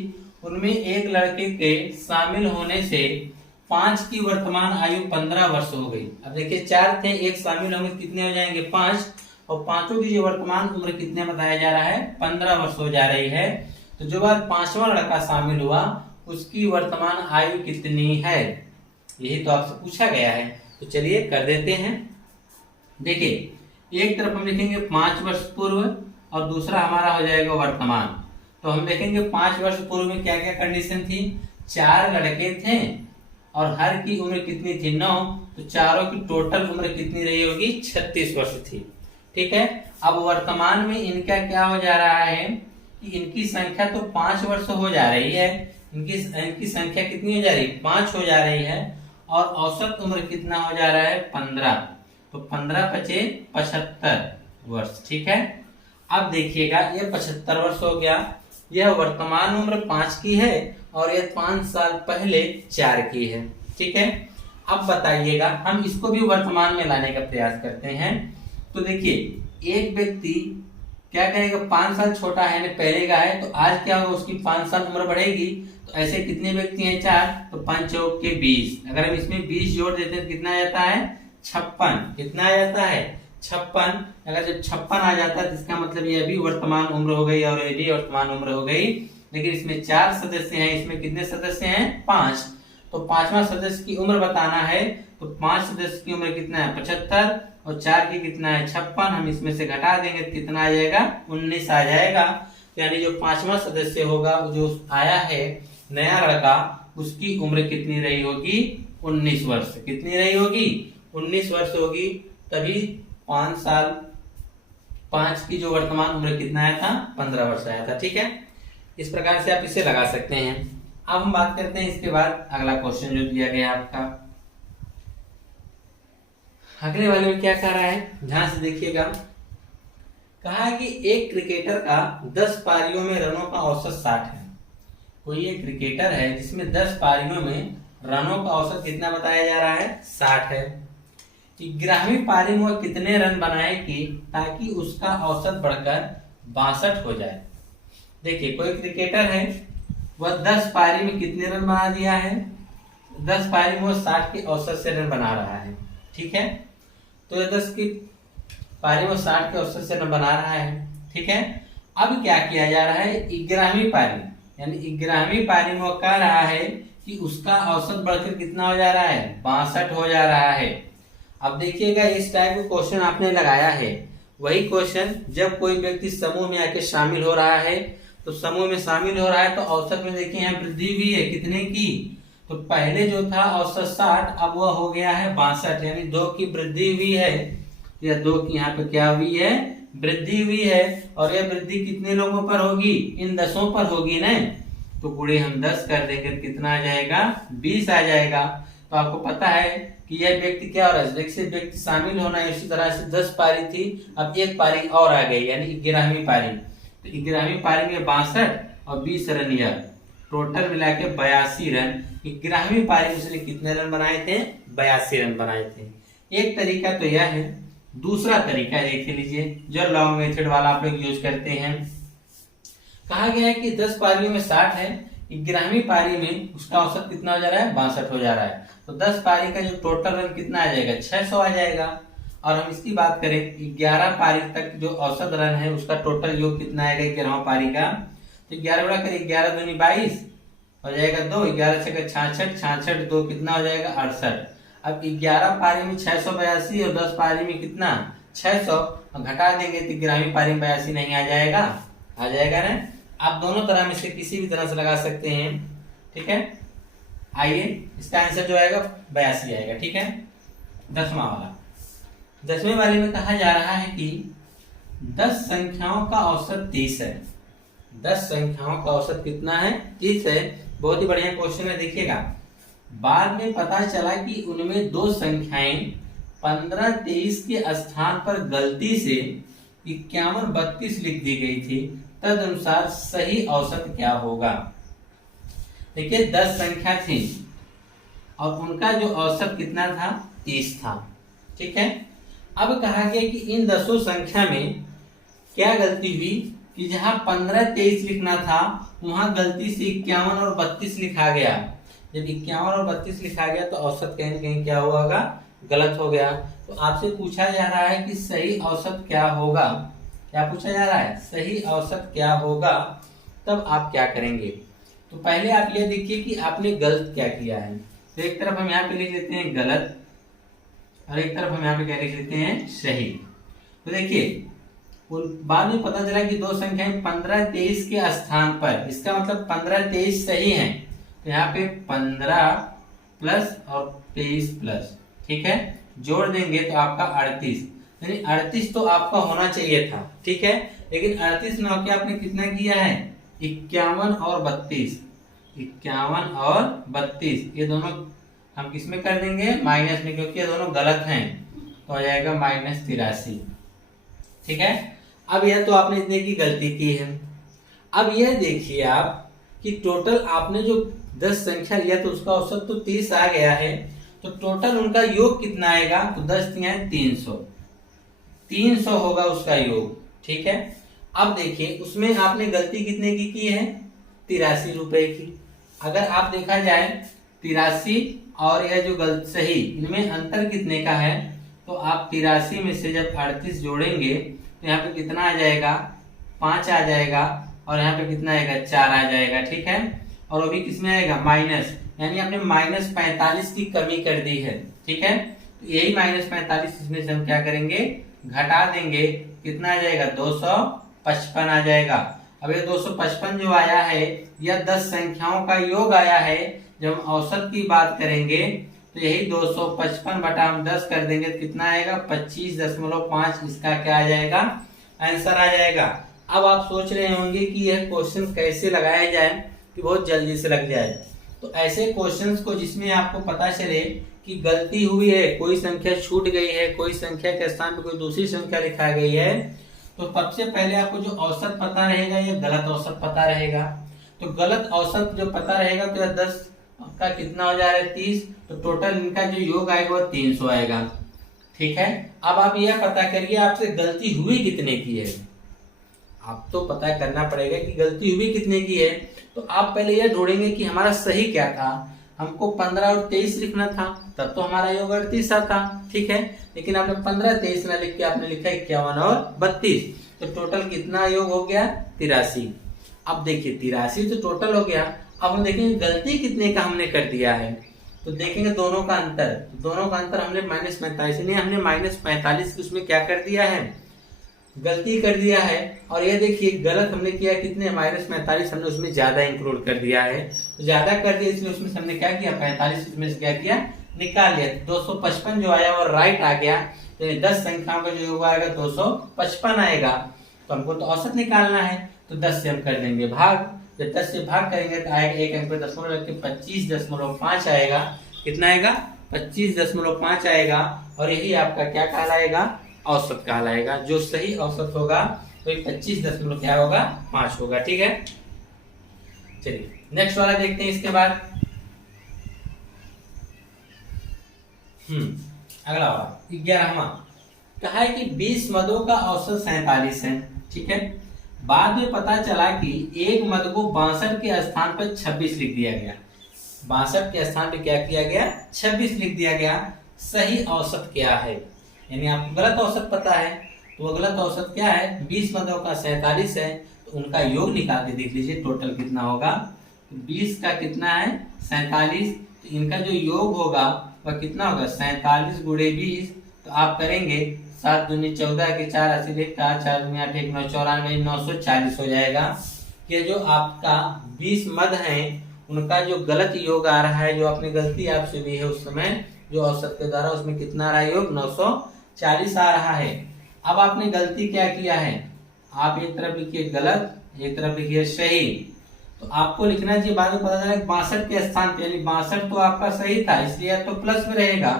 उनमें एक लड़के के शामिल होने से 5 की वर्तमान आयु 15 वर्ष हो गई। अब देखिए 4 थे, एक शामिल होंगे कितने हो जाएंगे? 5, और पांचों की जो वर्तमान उम्र कितने बताया जा रहा है? 15 वर्ष हो जा रही है। तो जो बार 5वां लड़का शामिल हुआ उसकी वर्तमान आयु कितनी है? यही तो आपसे पूछा गया है। तो चलिए कर देते हैं। देखिए एक तरफ हम लिखेंगे 5 वर्ष पूर्व और दूसरा हमारा हो जाएगा वर्तमान। तो हम देखेंगे 5 वर्ष पूर्व में क्या क्या कंडीशन थी? 4 लड़के थे और हर की उम्र कितनी थी? 9। तो चारों की टोटल उम्र कितनी रही होगी? 36 वर्ष थी। ठीक है। अब वर्तमान में इनका क्या हो जा रहा है कि इनकी संख्या तो 5 वर्ष हो जा रही है, इनकी संख्या कितनी हो जा रही है? 5 हो जा रही है, और औसत उम्र कितना हो जा रहा है? 15। तो 15 पचे 75 वर्ष। ठीक है। अब देखिएगा ये 75 वर्ष हो गया, यह वर्तमान उम्र 5 की है और यह 5 साल पहले 4 की है। ठीक है। अब बताइएगा, हम इसको भी वर्तमान में लाने का प्रयास करते हैं। तो देखिए एक व्यक्ति क्या करेगा? 5 साल छोटा है ना, पहले का है, तो आज क्या होगा? उसकी 5 साल उम्र बढ़ेगी। तो ऐसे कितने व्यक्ति हैं? 4। तो 5 चौक के 20। अगर हम इसमें 20 जोड़ देते हैं तो कितना आ जाता है? 56। कितना आ जाता है? 56। अगर जब 56 आ जाता है तो इसका मतलब ये अभी वर्तमान उम्र हो गई और ये भी वर्तमान उम्र हो गई। लेकिन इसमें 4 सदस्य हैं, इसमें कितने सदस्य हैं? 5। तो 5वां सदस्य की उम्र बताना है। तो 5 सदस्य की उम्र कितना है? 75, और 4 की कितना है? 56। हम इसमें से घटा देंगे तो कितना आ जाएगा? 19 आ जाएगा। यानी जो 5वां सदस्य होगा, जो आया है नया लड़का, उसकी उम्र कितनी रही होगी? 19 वर्ष। कितनी रही होगी? 19 वर्ष होगी। तभी 5 साल 5 की जो वर्तमान उम्र कितना आया था? 15 वर्ष आया था। ठीक है। इस प्रकार से आप इसे लगा सकते हैं। अब हम बात करते हैं इसके बाद अगला क्वेश्चन जो दिया गया आपका। अगले वाले में क्या कह रहा है? ध्यान से देखिएगा। कहा है कि एक क्रिकेटर का 10 पारियों में रनों का औसत 60 है। कोई एक क्रिकेटर है जिसमें 10 पारियों में रनों का औसत कितना बताया जा रहा है? 60 है। 11वीं पारी में वह कितने रन बनाए कि ताकि उसका औसत बढ़कर 62 हो जाए? देखिए कोई क्रिकेटर है, वह 10 पारी में कितने रन बना दिया है? 10 पारी में वह 60 के औसत से रन बना रहा है। ठीक है। तो ये 10 की पारी में 60 के औसत से रन बना रहा है। ठीक है। अब क्या किया जा रहा है? 11वीं पारी, यानी 11वीं पारी में वो कह रहा है कि उसका औसत बढ़कर कितना हो जा रहा है? 62 हो जा रहा है। अब देखिएगा इस टाइप का क्वेश्चन आपने लगाया है, वही क्वेश्चन जब कोई व्यक्ति समूह में आके शामिल हो रहा है, तो समूह में शामिल हो रहा है तो औसत में देखिए यहाँ वृद्धि भी है। कितने की? तो पहले जो था औसत 60, अब वह हो गया है 62, यानी 2 की वृद्धि हुई है। या 2 की यहाँ पे क्या हुई है? वृद्धि हुई है। और यह वृद्धि कितने लोगों पर होगी? इन 10 पर होगी ना। तो गुणे हम 10 कर देंगे तो कितना आ जाएगा? 20 आ जाएगा। तो आपको पता है कि यह व्यक्ति क्या हो रहा है? जैसे व्यक्ति शामिल होना है, इसी तरह से 10 पारी थी, अब एक पारी और आ गई, यानी 11वीं पारी। तो 11वीं पारी में 62 और 20 रन, या टोटल मिला के 82 रन। 11वीं पारी में उसने कितने रन बनाए थे? 82 रन बनाए थे। एक तरीका तो यह है। दूसरा तरीका देख लीजिए, जो लॉन्ग मेथड वाला आप लोग यूज करते हैं। कहा गया है कि 10 पारियों में 60 है, 11वीं पारी में उसका औसत कितना हो जा रहा है? 62 हो जा रहा है। तो 10 पारी का जो टोटल रन कितना आ जाएगा? 600 आ जाएगा। और हम इसकी बात करें 11 पारी तक जो औसत रन है उसका टोटल योग कितना आएगा 11वां पारी का? तो 11 गुणा करें, 11 दूनी 22 हो जाएगा 2, 11 छक्का 66, 66 2 कितना हो जाएगा? 68। अब 11 पारी में 682 और 10 पारी में कितना? 600, घटा देंगे तो 11वीं पारी में 82 नहीं आ जाएगा? आ जाएगा ना। आप दोनों तरह में से किसी भी तरह से लगा सकते हैं। ठीक है। आइए इसका आंसर जो आएगा 82 आएगा। ठीक है। 10वां वाला, 10वें वाले में कहा जा रहा है कि 10 संख्याओं का औसत 30 है। 10 संख्याओं का औसत कितना है? 30 है। बहुत ही बढ़िया क्वेश्चन है। देखिएगा, बाद में पता चला कि उनमें 2 संख्याएं 15 23 के स्थान पर गलती से 51 32 लिख दी गई थी, तदनुसार सही औसत क्या होगा? देखिए 10 संख्या थी और उनका जो औसत कितना था, 30 था। ठीक है, अब कहा गया कि इन 10 संख्या में क्या गलती हुई कि जहां 15 23 लिखना था वहां गलती से 51 और 32 लिखा गया। जब 51 और 32 लिखा गया तो औसत कहीं न कहीं क्या होगा, गलत हो गया। तो आपसे पूछा जा रहा है कि सही औसत क्या होगा। क्या पूछा जा रहा है, सही औसत क्या होगा। तब आप क्या करेंगे, तो पहले आप ये देखिए कि आपने गलत क्या किया है। तो एक तरफ हम यहाँ पे लिख लेते हैं गलत और एक तरफ हम यहाँ पे क्या लिख लेते हैं, सही। तो देखिए बाद में पता चला कि दो संख्याएं 15 23 के स्थान पर, इसका मतलब 15 23 सही है। तो यहाँ पे 15 प्लस और 23 प्लस, ठीक है, जोड़ देंगे तो आपका 38, यानी 38 तो आपका होना चाहिए था। ठीक है, लेकिन 38 में होकर आपने कितना किया है, 51 और 32, 51 और 32 ये दोनों हम किस में कर देंगे, माइनस में, क्योंकि ये दोनों गलत हैं। तो आ जाएगा -83। ठीक है, अब यह तो आपने इतने की गलती की है। अब यह देखिए आप कि टोटल आपने जो 10 संख्या लिया तो उसका औसत तो 30 आ गया है, तो टोटल उनका योग कितना आएगा, तो 10 × 300, 300 होगा उसका योग। ठीक है, अब देखिए उसमें आपने गलती कितने की है, 83 रुपए की। अगर आप देखा जाए 83 और यह जो गलत सही, इनमें अंतर कितने का है, तो आप 83 में से जब 38 जोड़ेंगे तो यहाँ पे कितना आ जाएगा, 5 आ जाएगा, और यहाँ पे कितना आएगा, 4 आ जाएगा। ठीक है, और वो भी किसमें आएगा, माइनस, यानी आपने -45 की कमी कर दी है। ठीक है, तो यही -45 इसमें से हम क्या करेंगे, घटा देंगे, कितना आ जाएगा, 255 आ जाएगा। अब ये 255 जो आया है यह 10 संख्याओं का योग आया है। जब हम औसत की बात करेंगे तो यही 255 बटा हम 10 कर देंगे तो कितना आएगा, 25.5, इसका क्या आ जाएगा, आंसर आ जाएगा। अब आप सोच रहे होंगे कि यह क्वेश्चन कैसे लगाया जाए कि बहुत जल्दी से लग जाए। तो ऐसे क्वेश्चंस को जिसमें आपको पता चले कि गलती हुई है, कोई संख्या छूट गई है, कोई संख्या के स्थान पर कोई दूसरी संख्या लिखा गई है, तो सबसे पहले आपको जो औसत पता रहेगा यह गलत औसत पता रहेगा। तो गलत औसत जो पता रहेगा तो 10 का कितना हो जा रहा है, 30, तो टोटल इनका जो योग आएगा वो 300 आएगा। ठीक है, अब आप यह पता करिए आपसे गलती हुई कितने की है। आप तो पता करना पड़ेगा कि गलती हुई कितने की है। तो आप पहले यह ढूंढेंगे कि हमारा सही क्या था। हमको 15 और 23 लिखना था, तब तो हमारा योग 38 था। ठीक है, लेकिन आपने 15 23 ना लिख के आपने लिखा 51 और 32, तो टोटल कितना योग हो गया, 83। अब देखिए 83 तो टोटल हो गया। अब हम देखेंगे गलती कितने का हमने कर दिया है, तो देखेंगे दोनों का अंतर। दोनों का अंतर हमने -45 नहीं, हमने -45 उसमें क्या कर दिया है, गलती कर दिया है। और ये देखिए गलत हमने किया कितने, -45 हमने उसमें ज्यादा इंक्लूड कर दिया है। तो ज्यादा कर दिया इसलिए उसमें हमने क्या किया, 45 उसमें से क्या किया, निकाल लिया। 255 जो आया वो राइट आ गया। तो 10 संख्याओं का जो योग आएगा 255 आएगा। तो हमको तो औसत निकालना है, तो 10 से हम कर देंगे भाग। जब 10 से भाग करेंगे तो आएगा, एक अंक पे दशमलव रख के 25.5 आएगा। कितना आएगा, 25.5 आएगा। और यही आपका क्या कहलाएगा, औसत कहलाएगा। जो सही औसत होगा तो 25 क्या होगा, 5 होगा। ठीक है, चलिए नेक्स्ट वाला देखते हैं। इसके बाद अगला वाला 11वां कहा है कि 20 मदों का औसत 47 है। ठीक है, बाद में पता चला कि एक मद को 62 के स्थान पर 26 लिख दिया गया। 62 के स्थान पे क्या किया गया, 26 लिख दिया गया। सही औसत क्या है, यानी आपको गलत औसत पता है, तो गलत औसत क्या है, 20 मदों का 47 है, तो उनका योग निकाल के देख लीजिए टोटल कितना होगा। 20 का कितना है, 47, तो इनका जो योग होगा वह कितना होगा, 47 × 20। तो आप करेंगे 7 दूनी 14 के 4 80 4 4 दूनी 8 1 9 94 940 हो जाएगा। ये जो आपका 20 मद है उनका जो गलत योग आ रहा है, जो आपने गलती आपसे हुई है उस समय जो औसत के द्वारा, उसमें कितना आ रहा है योग, 940 आ रहा है। अब आपने गलती क्या किया है, आप एक तरफ लिखिए गलत, एक तरफ लिखिए सही। तो आपको लिखना चाहिए, बाद में पता चला 62 के स्थान पे, यानी 62 तो आपका सही था इसलिए तो प्लस में रहेगा,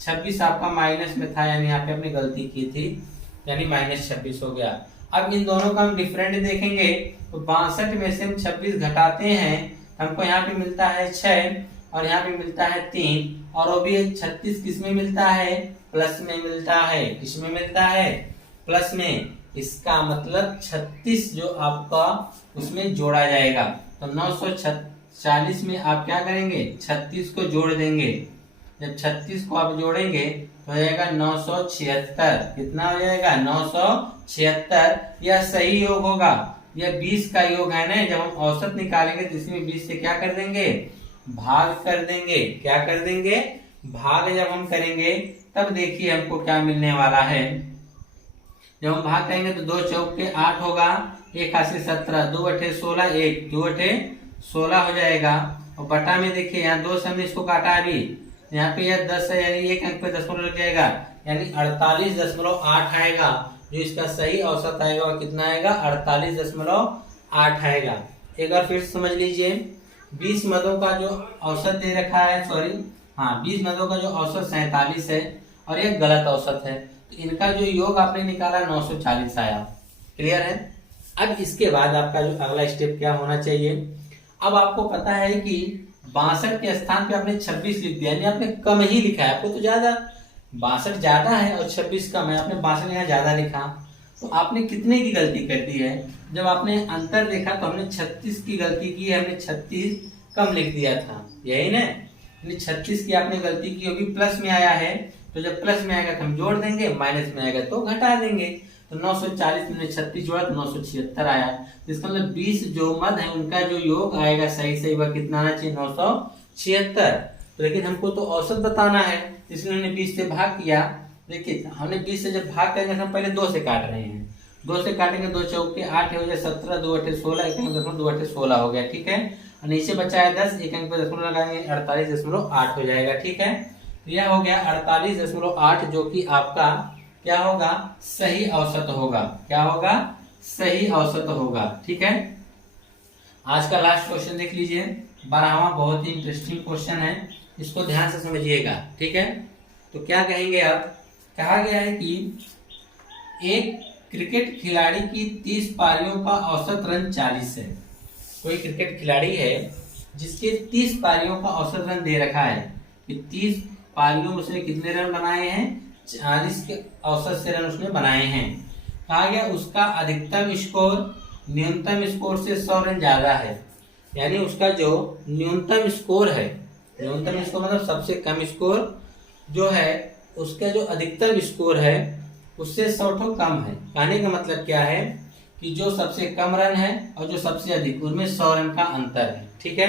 26 आपका माइनस में था, यानी यहाँ पे आपने गलती की थी, यानी -26 हो गया। अब इन दोनों का हम डिफरेंट देखेंगे तो 62 में से हम 26 घटाते हैं हमको यहाँ पे मिलता है 6 और यहाँ पे मिलता है 3 और वो भी 36 किस में मिलता है, प्लस में मिलता है। किस में मिलता है, प्लस में। इसका मतलब 36 जो आपका उसमें जोड़ा जाएगा। तो 940 में आप क्या करेंगे, 36 को जोड़ देंगे। जब 36 को आप जोड़ेंगे तो हो जाएगा 976। कितना हो जाएगा, 976। यह सही योग होगा। यह 20 का योग है ना। जब हम औसत निकालेंगे तो इसमें 20 से क्या कर देंगे, भाग कर देंगे। क्या कर देंगे, भाग जब हम करेंगे तब देखिए हमको क्या मिलने वाला है। जब हम भाग करेंगे तो 2 चौके 8 होगा, 1 हाथ 17, 2 अठे 16, 1 2 अठे 16 हो जाएगा। और बटा में देखिए यहाँ 2 से हमने इसको काटा अभी, यहाँ पे यह 10 है यानी 1 अंक पे दशमलव लग जाएगा, यानी 48.8 आएगा। जो इसका सही औसत आएगा वो कितना आएगा, 48.8 आएगा। एक बार फिर समझ लीजिए, 20 मदों का जो औसत दे रखा है, 20 मदों का जो औसत 47 है और ये गलत औसत है। तो इनका जो योग आपने निकाला 940 आया। क्लियर है। अब इसके बाद आपका जो अगला स्टेप क्या होना चाहिए, अब आपको पता है कि 62 के स्थान पे आपने 26 लिख दिया, यानी आपने कम ही लिखा है। आपको तो ज्यादा 62 ज्यादा है और 26 कम है, आपने 62 यहाँ ज्यादा लिखा। तो आपने कितने की गलती कर दी है, जब आपने अंतर देखा तो हमने 36 की गलती की है, हमने 36 कम लिख दिया था, यही ना। 36 की आपने गलती की, वो भी प्लस में आया है। तो जब प्लस में आएगा तो हम जोड़ देंगे, माइनस में आएगा तो घटा देंगे। तो 940 में 36 जोड़ा तो 976 आया। तो इसका मतलब 20 जो मद है उनका जो योग आएगा सही वह कितना आना चाहिए, 976। तो लेकिन हमको तो औसत बताना है, इसलिए हमने 20 से भाग किया। देखिए हमने 20 से जब भाग करेंगे हम पहले 2 से काट रहे हैं, 2 से काटेंगे 2 चौके 8 हो जाए 17, 2 अठे 16, 1 अंक 2 अठे 16 हो गया। ठीक है। और नीचे बचा है 10, 1 अंक पे दशमलव लगाएंगे 48.8 हो जाएगा। ठीक है। तो यह हो गया 48.8 जो कि आपका क्या होगा, सही औसत होगा। क्या होगा, सही औसत होगा। ठीक है। आज का लास्ट क्वेश्चन देख लीजिए, 12वां, बहुत ही इंटरेस्टिंग क्वेश्चन है, इसको ध्यान से समझिएगा। ठीक है। तो क्या कहेंगे आप, कहा गया है कि एक क्रिकेट खिलाड़ी की 30 पारियों का औसत रन 40 है। कोई क्रिकेट खिलाड़ी है जिसके 30 पारियों का औसत रन दे रखा है कि 30 पारियों में उसने कितने रन बनाए हैं, 40 के औसत से रन उसने बनाए हैं। कहा गया उसका अधिकतम स्कोर न्यूनतम स्कोर से 100 रन ज्यादा है, यानी उसका जो न्यूनतम स्कोर है, न्यूनतम स्कोर मतलब सबसे कम स्कोर जो है, उसका जो अधिकतम स्कोर है उससे 100 कम है। कहने का मतलब क्या है कि जो सबसे कम रन है और जो सबसे अधिक, उनमें 100 रन का अंतर है। ठीक है।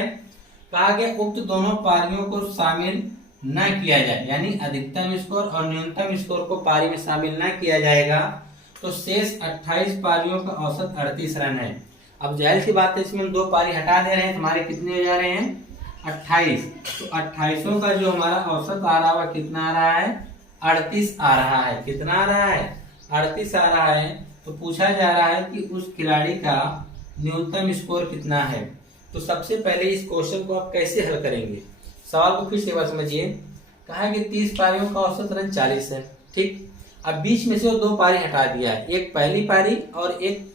कहा गया उक्त दोनों पारियों को शामिल न किया जाए, यानी अधिकतम स्कोर और न्यूनतम स्कोर को पारी में शामिल न किया जाएगा तो शेष 28 पारियों का औसत 38 रन है। अब जाहिर सी बात है, इसमें हम 2 पारी हटा दे रहे हैं, हमारे कितने हो जा रहे हैं, 28। तो 28 का जो हमारा औसत आ रहा है कितना आ रहा है, 38 आ रहा है। कितना आ रहा है, 38 आ रहा है। तो पूछा जा रहा है कि उस खिलाड़ी का न्यूनतम स्कोर कितना है। तो सबसे पहले इस क्वेश्चन को आप कैसे हल करेंगे, सवाल को फिर से बात समझिए। कहा है कि 30 पारियों का औसत रन 40 है। ठीक। अब बीच में से वो 2 पारी हटा दिया है, एक पहली पारी और एक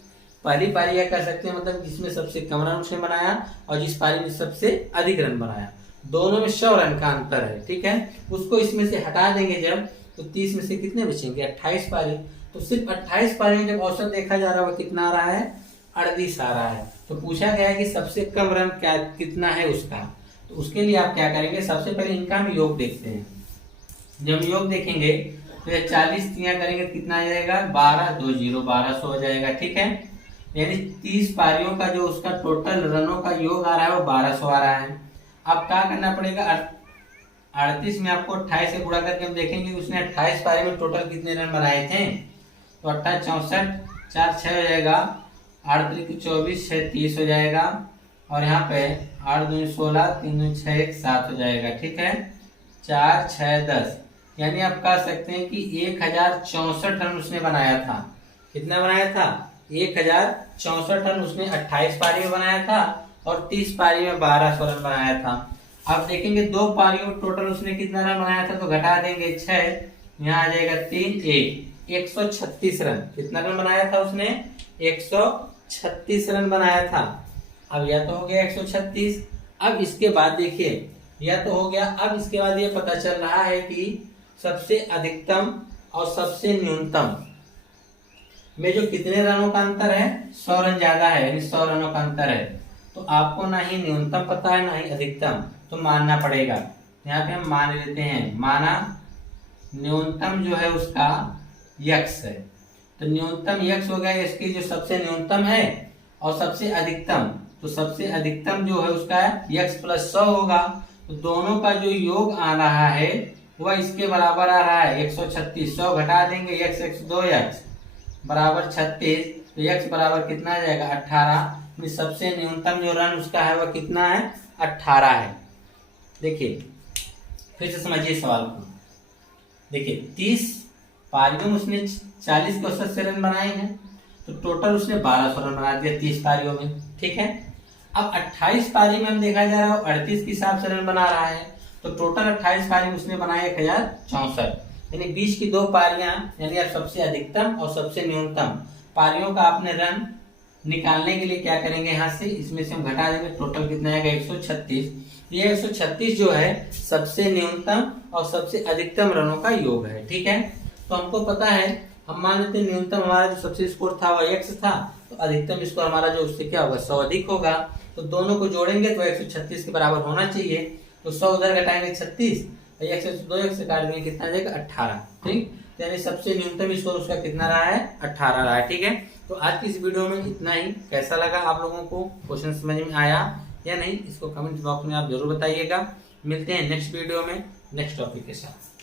पहली पारी या कह सकते हैं मतलब जिसमें सबसे कम रन उसने बनाया और जिस पारी में सबसे अधिक रन बनाया, दोनों में 100 रन का अंतर है। ठीक है। उसको इसमें से हटा देंगे जब, तो 30 में से कितने बचेंगे, 28 पारी। तो सिर्फ 28 पारी में जब औसत देखा जा रहा है वो कितना आ रहा है, 38 आ रहा है। तो पूछा गया है कि सबसे कम रन क्या कितना है उसका। तो उसके लिए आप क्या करेंगे, सबसे पहले इनका हम योग देखते हैं। जब योग देखेंगे तो ये 40 तियां करेंगे कितना आ जाएगा, 1200 हो जाएगा। ठीक है। यानी 30 पारियों का जो उसका टोटल रनों का योग आ रहा है वो 1200 आ रहा है। अब क्या करना पड़ेगा, 38 में आपको 28 से गुणा करके हम देखेंगे उसने 28 पारी में टोटल कितने रन बनाए थे। तो 28 64 4 6 हो जाएगा, 8 3 24 6 30 हो जाएगा, और यहाँ पे 8 2 16 3 2 6 1 7 हो जाएगा। ठीक है। 4 6 10, यानी आप कह सकते हैं कि 1064 रन उसने बनाया था। कितना बनाया था, 1064 रन उसने 28 पारी में बनाया था और 30 पारी में 1200 रन बनाया था। अब देखेंगे 2 पारियों में टोटल उसने कितना रन बनाया था, तो घटा देंगे 6, यहाँ आ जाएगा 3 1 136 रन। कितना रन बनाया था उसने, 136 रन बनाया था। अब यह तो हो गया 136, अब इसके बाद देखिए, यह तो हो गया। अब इसके बाद ये पता चल रहा है कि सबसे अधिकतम और सबसे न्यूनतम में जो कितने रनों का अंतर है, 100 रन ज्यादा है, यानी 100 रनों का अंतर है। तो आपको ना ही न्यूनतम पता है ना ही अधिकतम, तो मानना पड़ेगा। यहाँ पे हम मान लेते हैं, माना न्यूनतम जो है उसका यक्स है, तो न्यूनतम यक्स हो गया इसकी जो सबसे न्यूनतम है, और सबसे अधिकतम, तो सबसे अधिकतम जो है उसका यक्स प्लस 100 होगा। तो दोनों का जो योग आ रहा है वह इसके बराबर आ रहा है 136। 100 घटा देंगे, यक्स एक्स 2x बराबर 36, तो यक्स बराबर कितना आ जाएगा 18। सबसे न्यूनतम जो रन उसका है वह कितना है 18 है। देखिए फिर से समझिए सवाल को। देखिए 30 पारियों में उसने 40 को 80 रन बनाए हैं, तो टोटल उसने 1200 रन बना दिया 30 पारियों में, ठीक है। अब 28 पारी में हम देखा जा रहा है 38 के हिसाब से रन बना रहा है, तो टोटल 28 पारी में उसने बनाया 1064, यानी 20 की 2 पारियां, यानी अब सबसे अधिकतम और सबसे न्यूनतम पारियों का आपने रन निकालने के लिए क्या करेंगे, यहाँ से इसमें से हम घटा देंगे, टोटल कितना आएगा 136। ये 136 जो है सबसे न्यूनतम और सबसे अधिकतम रनों का योग है, ठीक है। तो हमको पता है, हम मान लेते हैं न्यूनतम हमारा जो सबसे स्कोर था वह x था, तो अधिकतम स्कोर हमारा जो उससे क्या होगा 100 अधिक होगा। तो दोनों को जोड़ेंगे तो 136 के बराबर होना चाहिए, तो 100 उधर घटाएंगे 36, तो x 2x से काट देंगे कितना आ जाएगा 18, ठीक। यानी सबसे न्यूनतम स्कोर उसका कितना रहा है 18 रहा है, ठीक है। तो आज की इस वीडियो में इतना ही। कैसा लगा आप लोगों को, क्वेश्चन समझ में आया या नहीं, इसको कमेंट बॉक्स में आप जरूर बताइएगा। मिलते हैं नेक्स्ट वीडियो में नेक्स्ट टॉपिक के साथ।